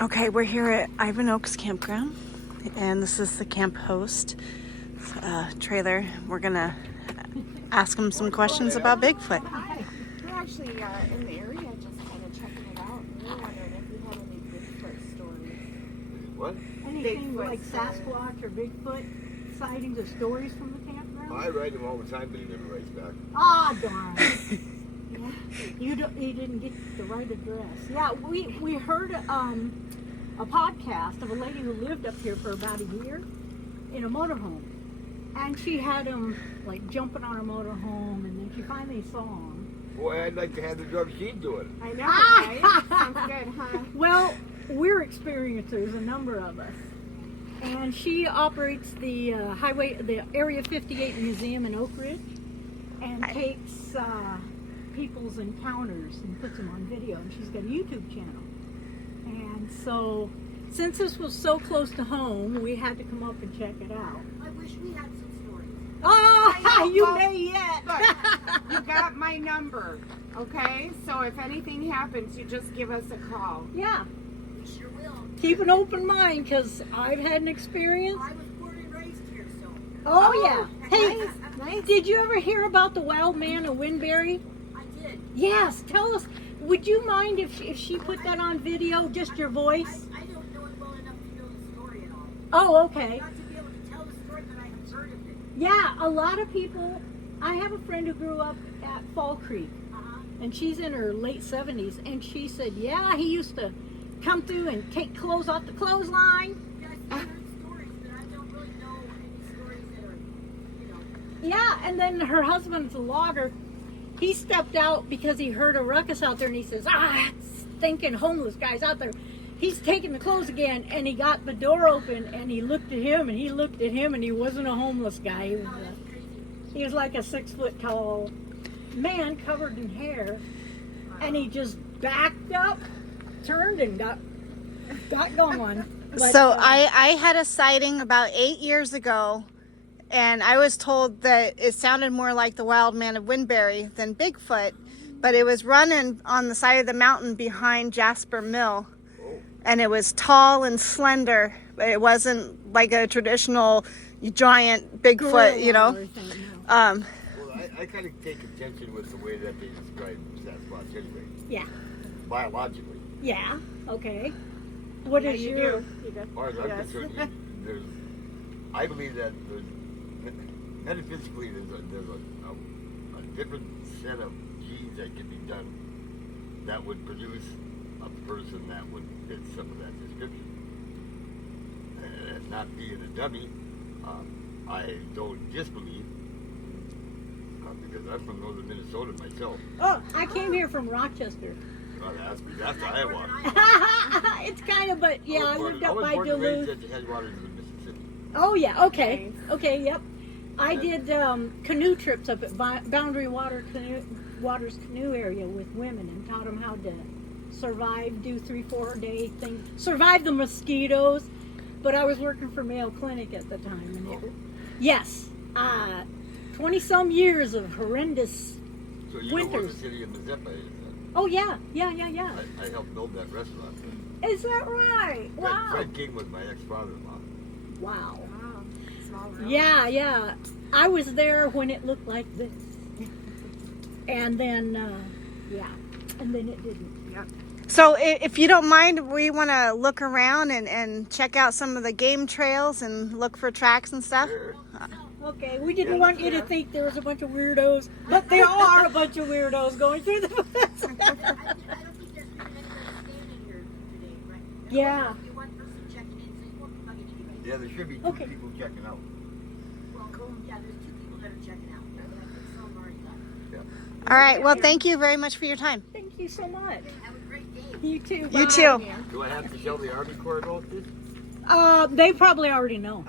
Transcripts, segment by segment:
Okay, we're here at Ivan Oaks Campground, and this is the camp host trailer. We're gonna ask him some questions about Bigfoot. Hi. We're actually in the area just kind of checking it out. And we're wondering if you have any Bigfoot stories. What? Anything Bigfoot like Sasquatch or Bigfoot sightings or stories from the campground? I write him all the time, but he never writes back. Ah, darn. You didn't get the right address. Yeah, we heard a podcast of a lady who lived up here for about a year in a motorhome. And she had him like jumping on her motorhome, and then she finally saw him. Boy, I'd like to have the drug she's doing. I know, right? Sounds good, huh? Well, we're experiencers, a number of us. And she operates the the Area 58 Museum in Oak Ridge, and takes people's encounters and puts them on video. And she's got a YouTube channel. And so, since this was so close to home, we had to come up and check it out. I wish we had some stories. Oh, you may yet. Look, you got my number, okay? So if anything happens, you just give us a call. Yeah, We sure will. keep an open mind, because I've had an experience. I was born and raised here, so. Oh, yeah. Hey, Nice. did you ever hear about the wild man of Windberry? I did. Yes, tell us. Would you mind if she put that on video, just your voice? I don't know it well enough to know the story at all. Oh, okay. Not to be able to tell the story, but I have heard of it. Yeah, a lot of people. I have a friend who grew up at Fall Creek, and she's in her late 70s, and she said, yeah, he used to come through and take clothes off the clothesline. Yeah, I've heard stories, but I don't really know any stories that are, Yeah, and then her husband's a logger. He stepped out because he heard a ruckus out there, and he says, stinking homeless guy's out there. He's taking the clothes again, and he got the door open, and he looked at him, and he looked at him, and he wasn't a homeless guy. He was like a 6 foot tall man covered in hair, and he just backed up, turned, and got going. But, So I had a sighting about 8 years ago, and I was told that it sounded more like the wild man of Windberry than Bigfoot, but it was running on the side of the mountain behind Jasper Mill, and it was tall and slender. It wasn't like a traditional giant Bigfoot, you know. Well, I kind of take contention with the way that they describe Sasquatch anyway, Yeah. biologically. Yeah. Okay. What is you your? do. You do. As far as I'm Yes. concerned, I believe that metaphysically there's a different set of genes that can be done that would produce a person that would fit some of that description. And not being a dummy, I don't disbelieve, because I'm from northern Minnesota myself. Oh, I came here from Rochester. That's Iowa. It's kind of, but yeah, I lived up by I was born and raised Duluth. at the headwaters of the Mississippi. Oh yeah, okay, Nice. okay, yep. I did canoe trips up at Boundary Waters canoe area with women, and taught them how to survive, do 3-4 day things, survive the mosquitoes. But I was working for Mayo Clinic at the time, and yes, 20-some years of horrendous. So you know where the Winters. city of Mazeppa is? Oh yeah. I helped build that restaurant. Is that right? Wow. Fred King was my ex-father-in-law. Wow. Wow. Small world. Yeah. I was there when it looked like this. And then, and then it didn't. Yep. So if you don't mind, we want to look around and check out some of the game trails and look for tracks and stuff. Sure. Okay, we didn't want you to think there was a bunch of weirdos, but there are a bunch of weirdos going through the woods. I don't think there's been anybody standing here today, right? Yeah. There'll be one person checking in, so you won't bug anybody. Yeah, there should be two Okay. people checking out. Well, yeah, there's 2 people that are checking out. Yeah, I think some already left. All right. Well, thank you very much for your time. Thank you so much. Have a great day. You too. You Bye. too. Do I have to tell the Army Corps about this? They probably already know.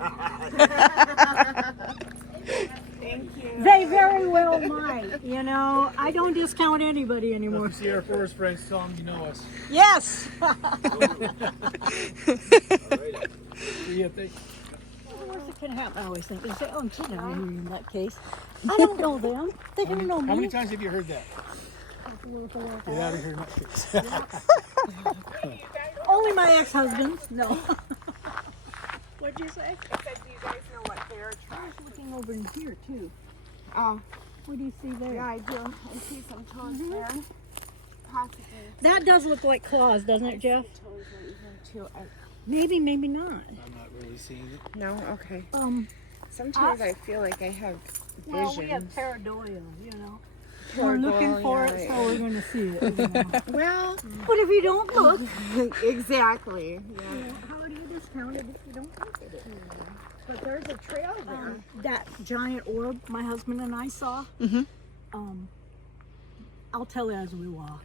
Thank you. They very well might. You know, I don't discount anybody anymore. See our forest friends, tell them you know us. Yes. See ya, thanks. The worst that can happen, I always think, is say, oh, get out of here in that case. I don't know them. They don't know How many me. times have you heard that? Get out of here in that case. Oh, Only my ex-husband's. No. What'd you say? I said, do you guys know what they're I was looking over in here too. Oh, What do you see there? yeah, I do. I see some toes there. Possibly. That does look like claws, doesn't it, Jeff? Toes right here too. Maybe, maybe not. I'm not really seeing it. No, okay. Us? Sometimes I feel like I have vision. Well, we have pareidolia, you know. We're looking for it, so we're going to see it. You know. Well, But if you don't look, exactly. Yeah. you know, how do you discount it if you don't look at it? But there's a trail there. That giant orb my husband and I saw. I'll tell you as we walk.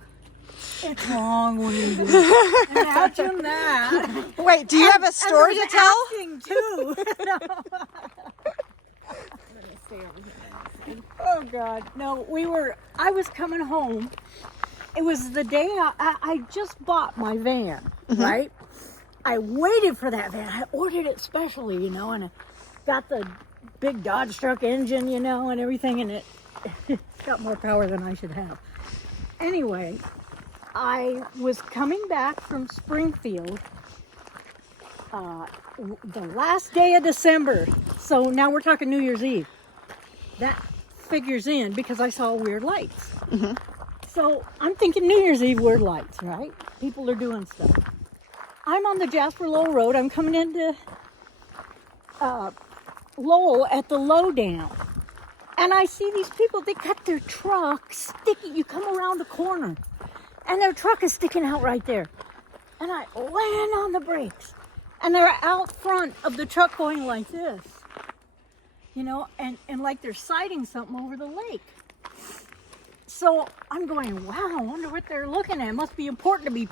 It's long when you do it. Imagine that. Wait, do you have a story to tell? Acting too. Stay over here. Oh God, no. I was coming home. It was the day I just bought my van, right? I waited for that van. I ordered it specially, you know, and I got the big Dodge truck engine, you know, and everything, and it's got more power than I should have. Anyway, I was coming back from Springfield the last day of December. So now we're talking New Year's Eve. That figures in because I saw weird lights. So I'm thinking New Year's Eve weird lights, right? People are doing stuff. I'm on the Jasper Lowell Road. I'm coming into Lowell at the lowdown. And I see these people, they got their truck sticky. You come around a corner and their truck is sticking out right there. And I land on the brakes. And they're out front of the truck going like this. You know, and like they're sighting something over the lake. So I'm going, wow, I wonder what they're looking at. It must be important to be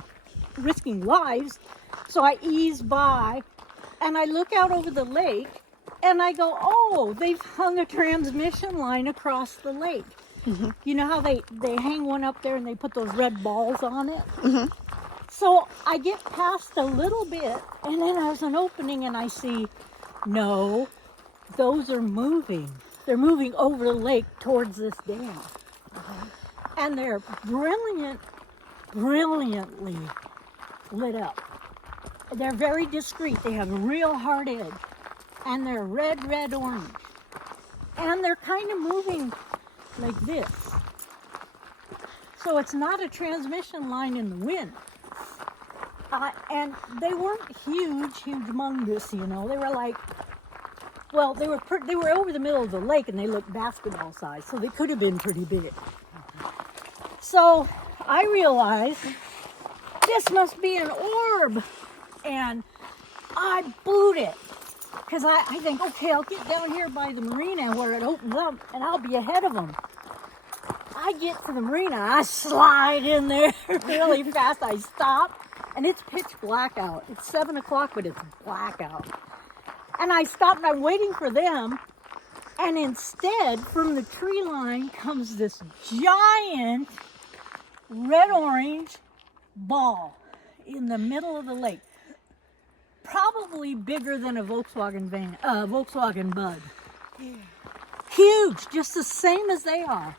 risking lives. So I ease by and I look out over the lake and I go, oh, they've hung a transmission line across the lake. You know how they hang one up there and they put those red balls on it? So I get past a little bit and then there's an opening and I see, no, those are moving. They're moving over the lake towards this dam. And they're brilliantly lit up. They're very discreet. They have a real hard edge. And they're red, orange. And they're kind of moving like this. So it's not a transmission line in the wind. And they weren't humongous, you know. They were like, well, they were over the middle of the lake and they looked basketball size, so they could have been pretty big. So I realized this must be an orb, and I boot it because I think, okay, I'll get down here by the marina where it opens up and I'll be ahead of them. I get to the marina, I slide in there really fast. I stop, and it's pitch black out. It's 7 o'clock, but it's black out. And I stop and I'm waiting for them. And instead, from the tree line comes this giant red-orange ball in the middle of the lake. Probably bigger than a Volkswagen Bug. Huge, just the same as they are.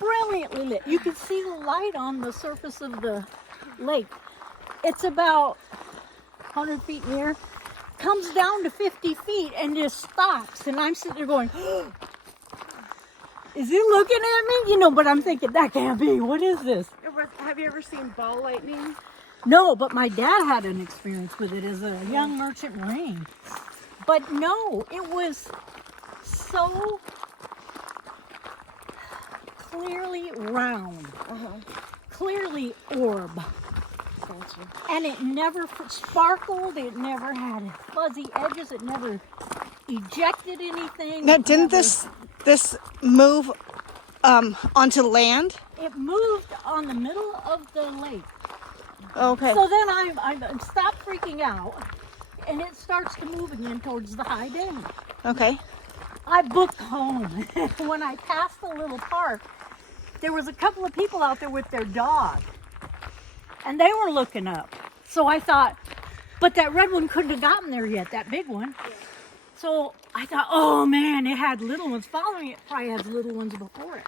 Brilliantly lit. You can see the light on the surface of the lake. It's about 100 feet in the air. Comes down to 50 feet and just stops. And I'm sitting there going, is he looking at me? You know, but I'm thinking, that can't be. What is this? Have you ever seen ball lightning? No, but my dad had an experience with it as a young merchant marine. But no, it was so clearly round, clearly orb. Gotcha. And it never sparkled, it never had fuzzy edges, it never ejected anything. Now, didn't this move onto land? It moved on the middle of the lake. Okay. So then I stopped freaking out, and it starts to move again towards the high dam. Okay. I booked home. When I passed the little park, there was a couple of people out there with their dog. And they were looking up. So I thought, but that red one couldn't have gotten there yet, that big one. Yeah. So I thought, oh man, it had little ones following it. Probably has little ones before it.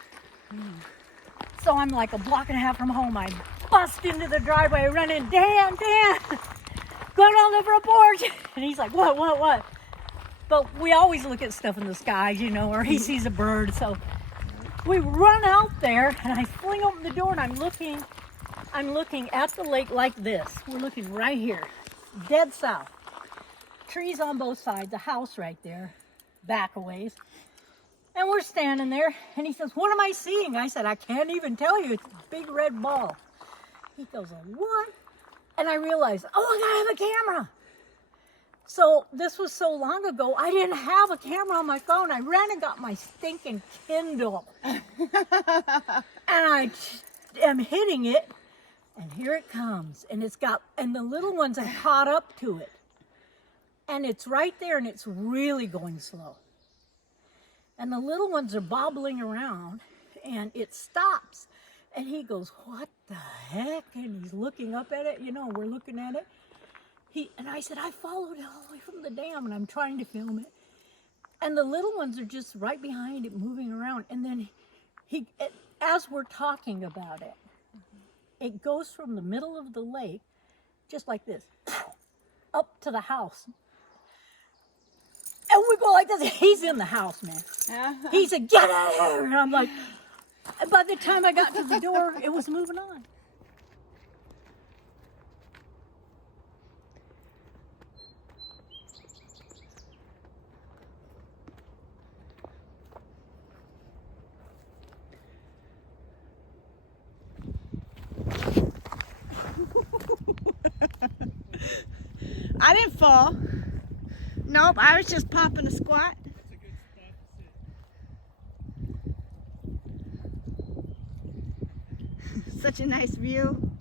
So I'm like a block and a half from home. I bust into the driveway, I run in, Dan, go down over a porch. And he's like, what? But we always look at stuff in the skies, you know, or he sees a bird. So we run out there and I fling open the door and I'm looking at the lake like this. We're looking right here, dead south. Trees on both sides, a house right there, back a ways. And we're standing there, and he says, what am I seeing? I said, I can't even tell you. It's a big red ball. He goes, what? And I realized, oh, I have a camera. So this was so long ago, I didn't have a camera on my phone. I ran and got my stinking Kindle. And I am hitting it, and here it comes. And and the little ones have caught up to it. And it's right there, and it's really going slow. And the little ones are bobbling around, and it stops. And he goes, what the heck? And he's looking up at it. You know, we're looking at it. And I said, I followed it all the way from the dam, and I'm trying to film it. And the little ones are just right behind it, moving around. And then as we're talking about it, it goes from the middle of the lake, just like this, up to the house. And we go like this. He's in the house, man. He said, get out of here. And I'm like, by the time I got to the door, it was moving on. I didn't fall. Nope, I was just popping a squat. Such a nice view.